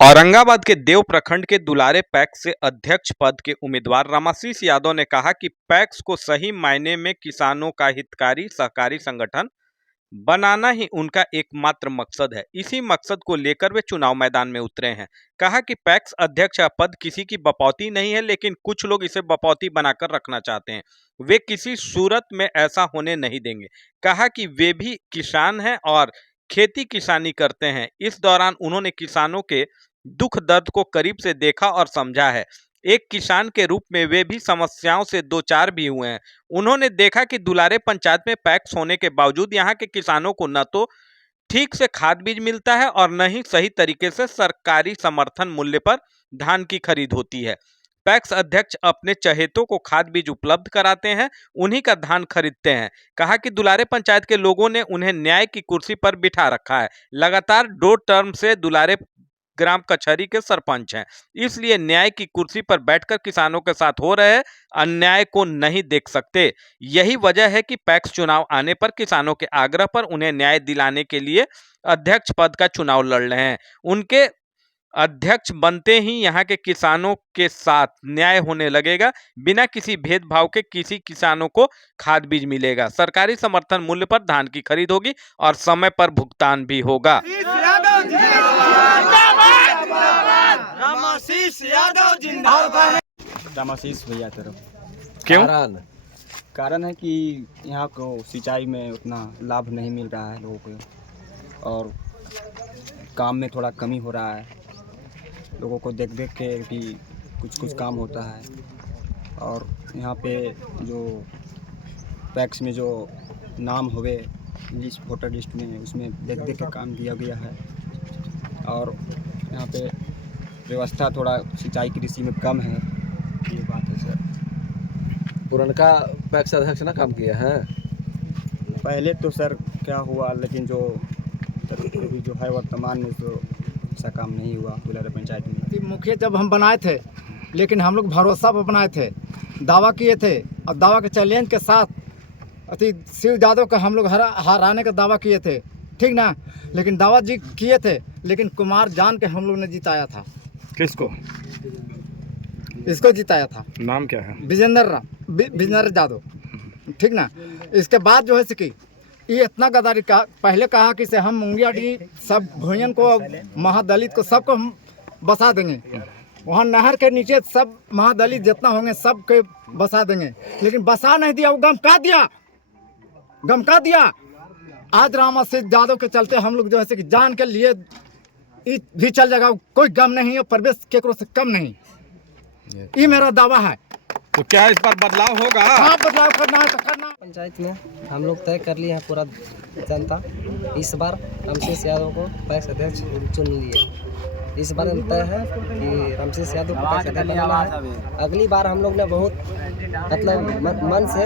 औरंगाबाद के देव प्रखंड के दुलारे पैक्स से अध्यक्ष पद के उम्मीदवार रामाशीष यादव ने कहा कि पैक्स को सही मायने में किसानों का हितकारी सहकारी संगठन बनाना ही उनका एकमात्र मकसद है। इसी मकसद को लेकर वे चुनाव मैदान में उतरे हैं। कहा कि पैक्स अध्यक्ष का पद किसी की बपौती नहीं है, लेकिन कुछ लोग इसे बपौती बनाकर रखना चाहते हैं। वे किसी सूरत में ऐसा होने नहीं देंगे। कहा कि वे भी किसान हैं और खेती किसानी करते हैं। इस दौरान उन्होंने किसानों के दुख दर्द को करीब से देखा और समझा है। एक किसान के रूप में वे भी समस्याओं से दो चार भी हुए हैं। उन्होंने देखा कि दुलारे पंचायत में पैक्स होने के बावजूद यहाँ के किसानों को न तो ठीक से खाद बीज मिलता है और न ही सही तरीके से सरकारी समर्थन मूल्य पर धान की खरीद होती है। पैक्स अध्यक्ष अपने चहेतों को खाद बीज उपलब्ध कराते हैं, उन्हीं का धान खरीदते हैं। कहा कि दुलारे पंचायत के लोगों ने उन्हें न्याय की कुर्सी पर बिठा रखा है। लगातार 2 टर्म से दुलारे ग्राम कचहरी के सरपंच हैं, इसलिए न्याय की कुर्सी पर बैठकर किसानों के साथ हो रहे अन्याय को नहीं देख सकते। यही वजह है कि पैक्स चुनाव आने पर किसानों के आग्रह पर उन्हें न्याय दिलाने के लिए अध्यक्ष पद का चुनाव लड़ रहे हैं। उनके अध्यक्ष बनते ही यहाँ के किसानों के साथ न्याय होने लगेगा। बिना किसी भेदभाव के किसी किसानों को खाद बीज मिलेगा, सरकारी समर्थन मूल्य पर धान की खरीद होगी और समय पर भुगतान भी होगा। रामाशीष यादव जिंदाबाद। रामाशीष भैया तरफ। क्यों? कारण है कि यहाँ को सिंचाई में उतना लाभ नहीं मिल रहा है लोगों को, और काम में थोड़ा कमी हो रहा है। लोगों को देख देख के भी कुछ काम होता है, और यहाँ पे जो पैक्स में जो नाम हुए लिस्ट, वोटर लिस्ट में, उसमें देख देख के काम दिया गया है। और यहाँ पे व्यवस्था थोड़ा सिंचाई कृषि में कम है, ये बात है सर। पुरनका पैक्स अध्यक्ष ना काम किया है पहले तो सर क्या हुआ, लेकिन जो अभी जो है वर्तमान में तो ऐसा काम नहीं हुआ दुलारे पंचायत में। मुखिया जब हम बनाए थे, लेकिन हम लोग भरोसा पर बनाए थे, दावा किए थे, और दावा के चैलेंज के साथ अति शिव यादव का हम लोग हराने का दावा किए थे, ठीक ना। लेकिन दावा जी किए थे, लेकिन कुमार जान के हम लोग ने जिताया था। किसको? इसको जिताया था। नाम क्या है? विजेंद्र यादव, ठीक ना। इसके बाद जो है कि ये इतना गद्दारी का, पहले कहा कि से हम मुंगियाडी सब भोजन को, महादलित को, सबको हम बसा देंगे। वहाँ नहर के नीचे सब महादलित जितना होंगे सब के बसा देंगे, लेकिन बसा नहीं दिया। वो गमका दिया। आज रामाशीष यादव के चलते हम लोग जो है कि जान के लिए भी चल जाएगा, कोई गम नहीं है, प्रवेश केकरो से कम नहीं। ये मेरा दावा है। तो क्या इस बार बदलाव होगा? हाँ, बदलाव करना है तो करना। पंचायत में हम लोग तय कर लिए हैं, पूरा जनता इस बार रामशीष यादव को पैक्स अध्यक्ष चुन लिए। इस बार तय है कि रामशीष यादव को पैक्स अध्यक्ष बनाना है। अगली बार हम लोग ने बहुत मतलब मन से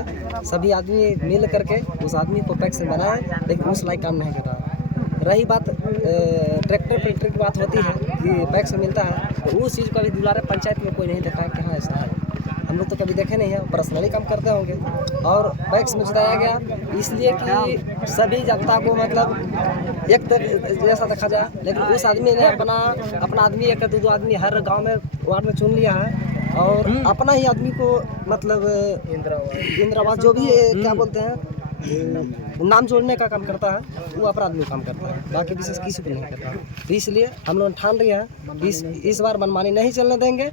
सभी आदमी मिल करके उस आदमी को पैक्स बनाए, लेकिन उस लायक काम नहीं कर रहा। रही बात ट्रैक्टर की बात होती है कि पैक्स मिलता है, तो उस चीज़ का भी दुलारे पंचायत में कोई नहीं देखा है कि हाँ ऐसा है। हम लोग तो कभी देखे नहीं है, पर्सनली काम करते होंगे। और पैक्स में जिताया गया इसलिए कि सभी जनता को मतलब एक जैसा देखा जाए, लेकिन उस आदमी ने अपना आदमी, एक दो आदमी हर गांव में वार्ड में चुन लिया है, और अपना ही आदमी को मतलब इंदिरावास जो भी क्या बोलते हैं नाम जोड़ने का काम करता है, वो अपना आदमी काम करता है, बाकी विशेष किसी को नहीं करता। तो इसलिए हम लोग ठान रहे हैं कि इस बार मनमानी नहीं चलने देंगे।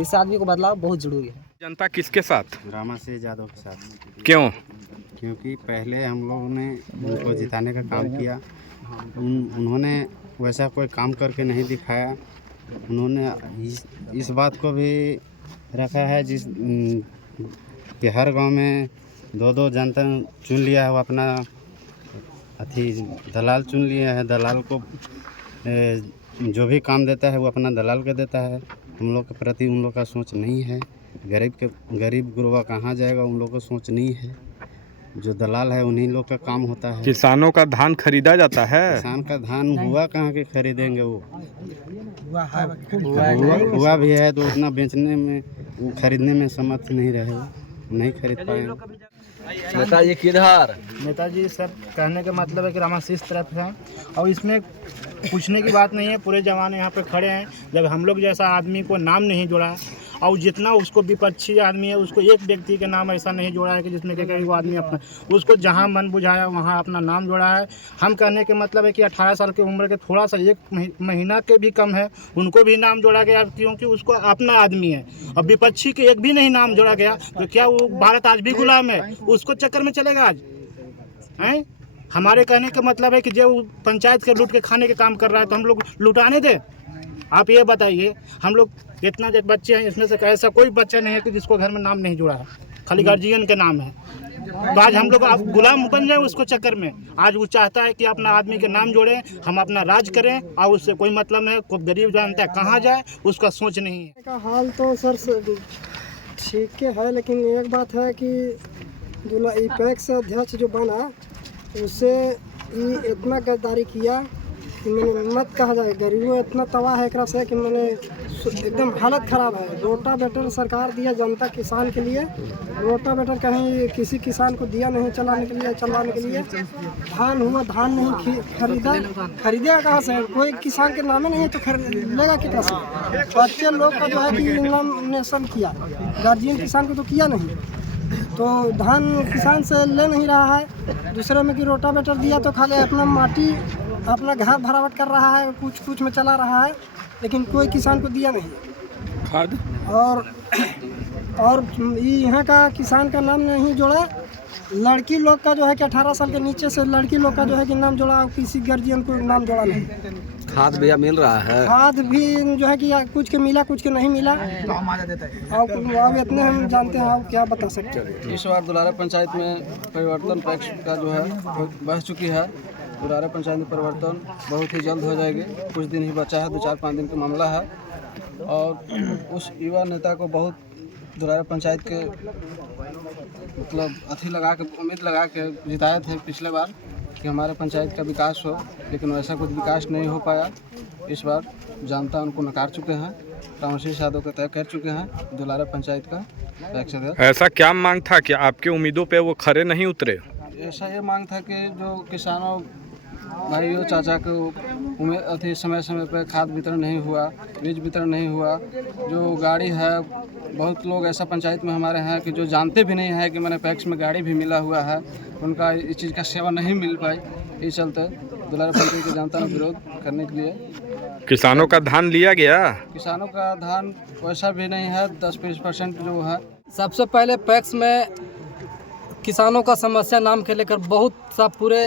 इस आदमी को बदलाव बहुत जरूरी है। जनता किसके साथ? रामाशीष यादव के साथ। क्यों? क्योंकि पहले हम लोगों ने उनको जिताने का काम किया, उन्होंने वैसा कोई काम करके नहीं दिखाया। उन्होंने इस बात को भी रखा है कि हर गांव में दो जनता चुन लिया है, वो अपना दलाल चुन लिया है। दलाल को जो भी काम देता है वो अपना दलाल के देता है। हम लोग के प्रति उन लोग का सोच नहीं है। गरीब गुरबा कहाँ जाएगा, उन लोग को सोच नहीं है। जो दलाल है उन्हीं लोग का काम होता है। किसानों का धान खरीदा जाता है। किसान का धान हुआ कहाँ के खरीदेंगे? वो हुआ भी है तो उतना बेचने में, वो खरीदने में समर्थ नहीं रहे, नहीं खरीद पाएंगे। नेताजी किधर? नेताजी सर कहने का मतलब है कि रामाशीष तरफ है, और इसमें पूछने की बात नहीं है। पूरे जवान यहाँ पे खड़े हैं। जब हम लोग जैसा आदमी को नाम नहीं जोड़ा, और जितना उसको विपक्षी आदमी है उसको एक व्यक्ति के नाम ऐसा नहीं जोड़ा है कि जिसमें कि वो आदमी अपना उसको जहाँ मन बुझाया वहाँ अपना नाम जोड़ा है। हम कहने के मतलब है कि 18 साल की उम्र के थोड़ा सा एक महीना के भी कम है, उनको भी नाम जोड़ा गया क्योंकि उसको अपना आदमी है। अब विपक्षी के एक भी नहीं नाम जोड़ा गया तो क्या वो भारत आज भी गुलाम है? उसको चक्कर में चलेगा आज हैं? हमारे कहने का मतलब है कि जो पंचायत के लूट के खाने के काम कर रहा है तो हम लोग लुटाने दे? आप ये बताइए, हम लोग इतना जो बच्चे हैं इसमें से ऐसा कोई बच्चा नहीं है कि जिसको घर में नाम नहीं जुड़ा है, खाली गार्जियन के नाम है। तो आज हम लोग आप गुलाम बन जाए उसको चक्कर में। आज वो चाहता है कि अपना आदमी के नाम जोड़े, हम अपना राज करें, और उससे कोई मतलब नहीं। कोई गरीब जानता है कहाँ जाए, उसका सोच नहीं है। का हाल तो सर ठीक है, लेकिन एक बात है कि जो पैक्स अध्यक्ष जो बना उससे इतना गद्दारी किया कि मैंने मत कहा जाए। गरीबों इतना तबाह है एक से कि मैंने एकदम हालत ख़राब है। रोटावेटर सरकार दिया जनता किसान के लिए, रोटावेटर कहीं किसी किसान को दिया नहीं चलाने के लिए। धान हुआ, धान नहीं खरीदेगा कहाँ से? कोई किसान के नामे नहीं है तो खरीदेगा कितना से? बच्चे लोग का जो है कि नॉमिनेशन किया, गार्जियन किसान को तो किया नहीं, तो धान किसान से ले नहीं रहा है। दूसरे में कि रोटावेटर दिया तो खाली अपना माटी अपना घर भरावट कर रहा है, कुछ में चला रहा है, लेकिन कोई किसान को दिया नहीं। खाद और यहाँ का किसान का नाम नहीं जोड़ा। लड़की लोग का जो है कि 18 साल के नीचे से लड़की लोग का जो है कि नाम जोड़ा, किसी गार्जियन को नाम जोड़ा नहीं। खाद भैया मिल रहा है? खाद भी जो है कि कुछ के मिला, कुछ के नहीं मिला। और इतने हम जानते हैं, आप क्या बता सकते हैं। इस बार दुलारा पंचायत में परिवर्तन पैक्स का जो है बढ़ चुकी है। दुलारा पंचायत में परिवर्तन बहुत ही जल्द हो जाएगी, कुछ दिन ही बचा है, 2-4-5 दिन का मामला है। और उस युवा नेता को बहुत दुलारा पंचायत के मतलब उम्मीद लगा के जिताए थे पिछले बार कि हमारे पंचायत का विकास हो, लेकिन वैसा कुछ विकास नहीं हो पाया। इस बार जनता उनको नकार चुके हैं, रामाशीष यादव को तय कर चुके हैं दुलारा पंचायत का पैक्स अध्यक्ष। ऐसा क्या मांग था कि आपकी उम्मीदों पे वो खरे नहीं उतरे? ऐसा ये मांग था कि जो किसानों भाइयों चाचा को समय पर खाद वितरण नहीं हुआ, बीज वितरण नहीं हुआ। जो गाड़ी है, बहुत लोग ऐसा पंचायत में हमारे हैं कि जो जानते भी नहीं है कि मैंने पैक्स में गाड़ी भी मिला हुआ है, उनका इस चीज़ का सेवा नहीं मिल पाई। इस चलते दुलारा पंचायत की जनता ने विरोध करने के लिए। किसानों का धान लिया गया? किसानों का धान वैसा भी नहीं है, 10-20% जो है। सबसे पहले पैक्स में किसानों का समस्या नाम के लेकर बहुत सा पूरे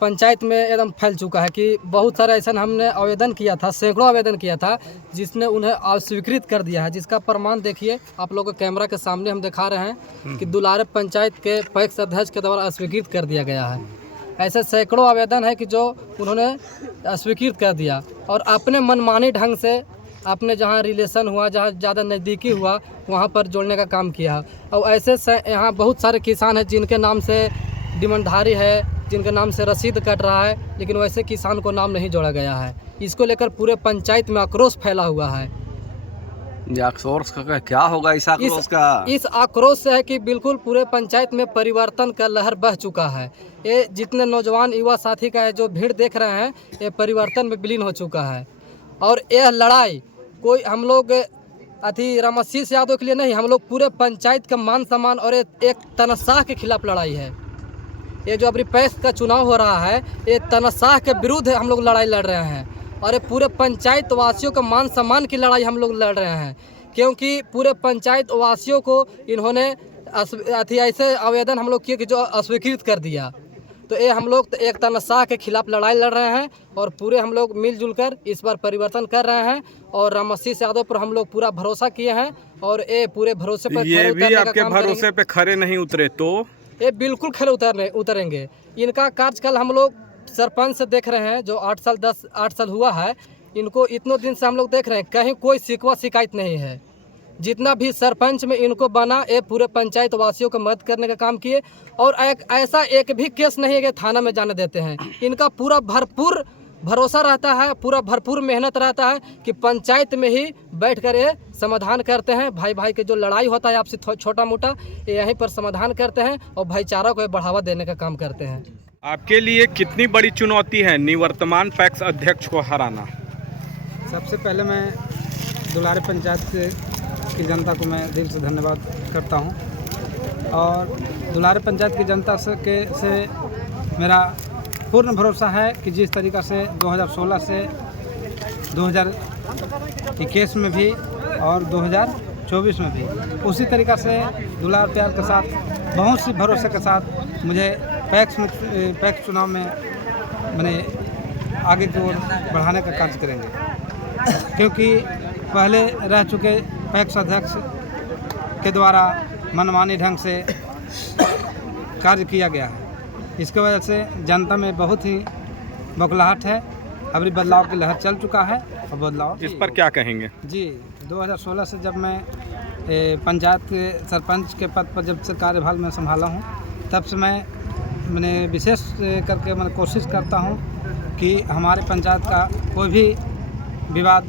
पंचायत में एकदम फैल चुका है कि बहुत सारे ऐसा हमने आवेदन किया था, सैकड़ों आवेदन किया था, जिसने उन्हें अस्वीकृत कर दिया है। जिसका प्रमाण देखिए, आप लोगों के कैमरा के सामने हम दिखा रहे हैं कि दुलारे पंचायत के पैक्स अध्यक्ष के द्वारा अस्वीकृत कर दिया गया है। ऐसे सैकड़ों आवेदन है कि जो उन्होंने अस्वीकृत कर दिया, और अपने मनमानी ढंग से अपने जहाँ रिलेशन हुआ, जहाँ ज़्यादा नज़दीकी हुआ, वहाँ पर जोड़ने का काम किया। और ऐसे यहाँ बहुत सारे किसान हैं जिनके नाम से डिमांडधारी है, जिनके नाम से रसीद कट रहा है, लेकिन वैसे किसान को नाम नहीं जोड़ा गया है। इसको लेकर पूरे पंचायत में आक्रोश फैला हुआ है। ये आक्रोश का क्या होगा इस आक्रोश का? इस आक्रोश से है कि बिल्कुल पूरे पंचायत में परिवर्तन का लहर बह चुका है। ये जितने नौजवान युवा साथी का है जो भीड़ देख रहे हैं, ये परिवर्तन में विलीन हो चुका है। और यह लड़ाई कोई हम लोग रामाशीष यादव के लिए नहीं, हम लोग पूरे पंचायत का मान सम्मान और एक तनख्वाह के खिलाफ लड़ाई है। ये जो अभी पैक्स का चुनाव हो रहा है, ये तनख्वाह के विरुद्ध हम लोग लड़ाई लड़ रहे हैं, और ये पूरे पंचायत वासियों का मान सम्मान की लड़ाई हम लोग लड़ रहे हैं। क्योंकि पूरे पंचायत वासियों को इन्होंने ऐसे आवेदन हम लोग किए कि जो अस्वीकृत कर दिया। तो ये हम लोग एक तनख्वाह के खिलाफ लड़ाई लड़ रहे हैं, और पूरे हम लोग मिलजुल कर इस बार परिवर्तन कर रहे हैं। और रामाशीष यादव पर हम लोग पूरा भरोसा किए हैं, और ये पूरे भरोसे पर ये भी आपके भरोसे पे खरे नहीं उतरे तो ये बिल्कुल खरे उतरेंगे। इनका कार्यकाल हम लोग सरपंच से देख रहे हैं, जो 8 साल हुआ है, इनको इतने दिन से हम लोग देख रहे हैं, कहीं कोई शिकवा शिकायत नहीं है। जितना भी सरपंच में इनको बना, ये पूरे पंचायत वासियों को मदद करने का काम किए, और ऐसा एक भी केस नहीं है कि थाना में जाने देते हैं। इनका पूरा भरपूर भरोसा रहता है, पूरा भरपूर मेहनत रहता है कि पंचायत में ही बैठकर ये समाधान करते हैं। भाई भाई के जो लड़ाई होता है आपसे छोटा मोटा, यहीं पर समाधान करते हैं और भाईचारा को बढ़ावा देने का काम करते हैं। आपके लिए कितनी बड़ी चुनौती है निवर्तमान पैक्स अध्यक्ष को हराना? सबसे पहले मैं दुलारे पंचायत की जनता को मैं दिल से धन्यवाद करता हूं और दुलारे पंचायत की जनता से मेरा पूर्ण भरोसा है कि जिस तरीक़ा से 2016 से 2021 में भी और 2024 में भी उसी तरीक़ा से दुलार प्यार के साथ बहुत सी भरोसे के साथ मुझे पैक्स चुनाव में मैंने आगे की ओर बढ़ाने का कार्य करेंगे, क्योंकि पहले रह चुके पैक्स अध्यक्ष के द्वारा मनमानी ढंग से कार्य किया गया है। इसके वजह से जनता में बहुत ही बौखलाहट है। अभी बदलाव की लहर चल चुका है और बदलाव इस पर क्या कहेंगे? जी 2016 से जब मैं पंचायत के सरपंच के पद पर जब से कार्यभार में संभाला हूँ, तब से मैंने विशेष करके मैं कोशिश करता हूँ कि हमारे पंचायत का कोई भी विवाद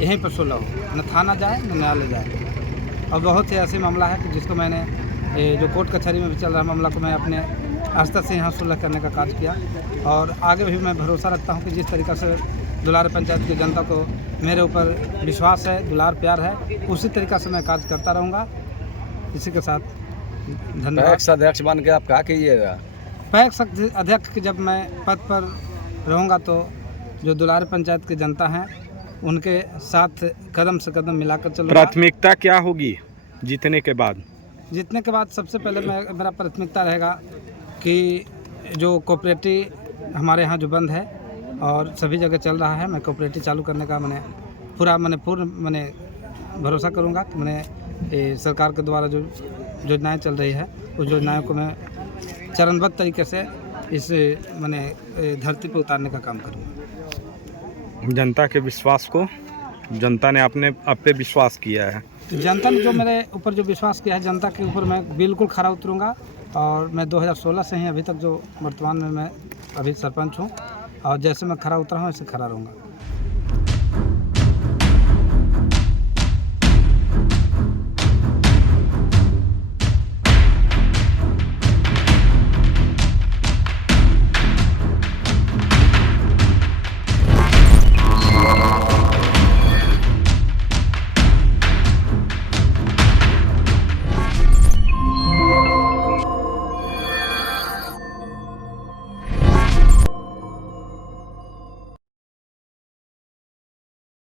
यहीं पर सुलह हो, न थाना जाए न न्यायालय जाए। और बहुत ही ऐसी मामला है कि जिसको मैंने जो कोर्ट कचहरी में भी चल रहा मामला को मैं अपने स्तर से यहाँ सुलह करने का कार्य किया और आगे भी मैं भरोसा रखता हूँ कि जिस तरीक़ा से दुलारे पंचायत की जनता को मेरे ऊपर विश्वास है, दुलार प्यार है, उसी तरीक़ा से मैं कार्य करता रहूँगा। इसी के साथ धन्यवाद। पैक्स अध्यक्ष बन के आप क्या कीजिएगा? पैक्स अध्यक्ष की जब मैं पद पर रहूँगा तो जो दुलारे पंचायत की जनता हैं उनके साथ कदम से कदम मिलाकर चलूँगा। प्राथमिकता क्या होगी जीतने के बाद? जीतने के बाद सबसे पहले मेरा प्राथमिकता रहेगा कि जो कोऑपरेटिव हमारे यहाँ जो बंद है और सभी जगह चल रहा है, मैं कोऑपरेटिव चालू करने का पूर्ण भरोसा करूँगा कि सरकार के द्वारा जो योजनाएं चल रही है उस योजनाओं को मैं चरणबद्ध तरीके से इस धरती पर उतारने का काम करूँगा। जनता के विश्वास को जनता ने आप पे विश्वास किया है। जनता ने जो मेरे ऊपर जो विश्वास किया है, जनता के ऊपर मैं बिल्कुल खरा उतरूँगा और मैं 2016 से ही अभी तक जो वर्तमान में मैं अभी सरपंच हूँ और जैसे मैं खरा उतरा हूँ ऐसे खरा रहूँगा।